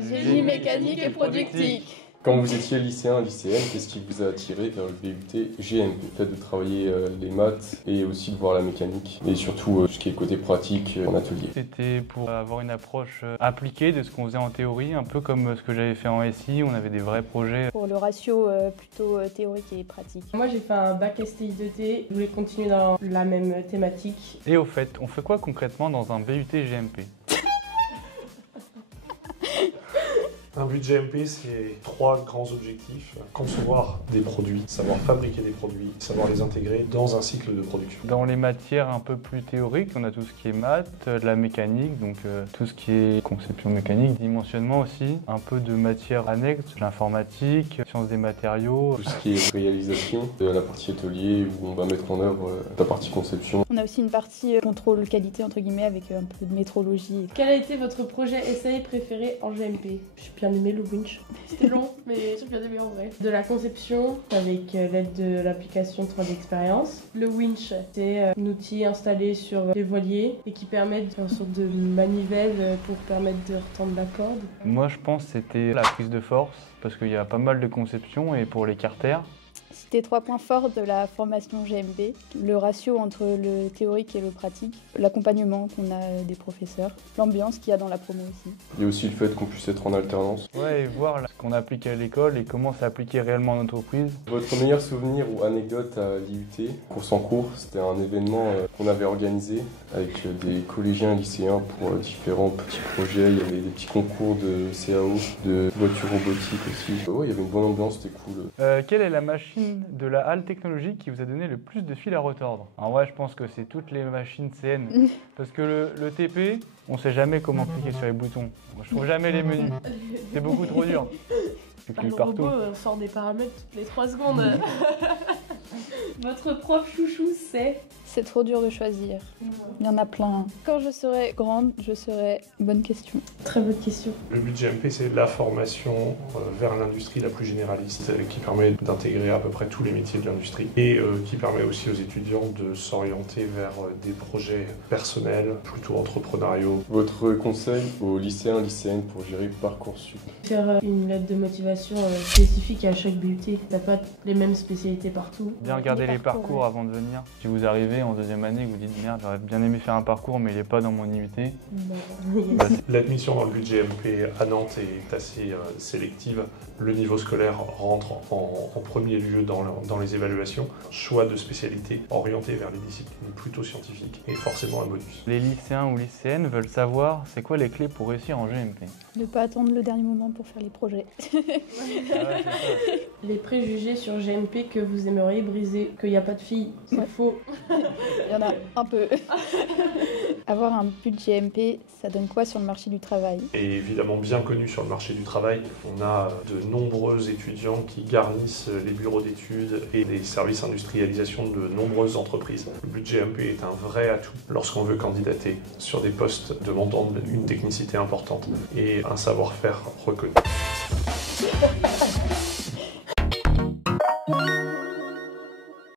Génie mécanique et productique. Quand vous étiez lycéen, lycéenne, qu'est-ce qui vous a attiré vers le BUT GMP? Le fait de travailler les maths et aussi de voir la mécanique et surtout ce qui est côté pratique en atelier. C'était pour avoir une approche appliquée de ce qu'on faisait en théorie, un peu comme ce que j'avais fait en SI, on avait des vrais projets. Pour le ratio plutôt théorique et pratique. Moi j'ai fait un bac STI2T, je voulais continuer dans la même thématique. Et au fait, on fait quoi concrètement dans un BUT GMP? Un but GMP, c'est 3 grands objectifs. Concevoir des produits, savoir fabriquer des produits, savoir les intégrer dans un cycle de production. Dans les matières un peu plus théoriques, on a tout ce qui est maths, de la mécanique, donc tout ce qui est conception mécanique, dimensionnement aussi, un peu de matières annexes, l'informatique, sciences des matériaux. Tout ce qui est réalisation, la partie atelier où on va mettre en œuvre la partie conception. On a aussi une partie contrôle qualité entre guillemets avec un peu de métrologie. Quel a été votre projet essai préféré en GMP? J'ai bien aimé le winch. C'était long, mais j'ai bien aimé en vrai. De la conception avec l'aide de l'application 3D Experience. Le winch, c'est un outil installé sur les voiliers et qui permet une sorte de manivelle pour permettre de retendre la corde. Moi je pense que c'était la prise de force, parce qu'il y a pas mal de conceptions et pour les carters. C'était 3 points forts de la formation GMP, le ratio entre le théorique et le pratique, l'accompagnement qu'on a des professeurs, l'ambiance qu'il y a dans la promo aussi. Il y a aussi le fait qu'on puisse être en alternance. Ouais, et voir ce qu'on applique à l'école et comment c'est appliqué réellement en entreprise. Votre meilleur souvenir ou anecdote à l'IUT, course en cours, c'était un événement qu'on avait organisé avec des collégiens et lycéens pour différents petits projets. Il y avait des petits concours de CAO, de voitures robotiques aussi. Ouais, il y avait une bonne ambiance, c'était cool. Quelle est la machine de la halle technologique qui vous a donné le plus de fil à retordre? En vrai, je pense que c'est toutes les machines CN. Parce que le TP, on sait jamais comment cliquer sur les boutons. Je trouve jamais les menus. C'est beaucoup trop dur. Tu Le cliques partout. robot sort des paramètres toutes les 3 secondes. Votre prof chouchou, c'est? C'est trop dur de choisir. Il y en a plein. Quand je serai grande, je serai... Bonne question. Très bonne question. Le but GMP, c'est la formation vers l'industrie la plus généraliste qui permet d'intégrer à peu près tous les métiers de l'industrie et qui permet aussi aux étudiants de s'orienter vers des projets personnels, plutôt entrepreneuriaux. Votre conseil aux lycéens, lycéennes pour gérer Parcoursup? Faire une lettre de motivation spécifique à chaque BUT. T'as pas les mêmes spécialités partout. Bien regarder les parcours avant de venir. Si vous arrivez en 2e année et que vous dites merde, j'aurais bien aimé faire un parcours mais il n'est pas dans mon IUT. L'admission dans le but GMP à Nantes est assez sélective. Le niveau scolaire rentre en premier lieu dans les évaluations. Choix de spécialité orienté vers les disciplines plutôt scientifiques et forcément un bonus. Les lycéens ou lycéennes veulent savoir c'est quoi les clés pour réussir en GMP. Ne pas attendre le dernier moment pour faire les projets. Les préjugés sur GMP que vous aimeriez briser, qu'il n'y a pas de filles, c'est faux. Il y en a un peu. Avoir un but GMP, ça donne quoi sur le marché du travail? Et évidemment bien connu sur le marché du travail. On a de nombreux étudiants qui garnissent les bureaux d'études et les services industrialisation de nombreuses entreprises. Le but GMP est un vrai atout lorsqu'on veut candidater sur des postes demandant une technicité importante et un savoir-faire reconnu.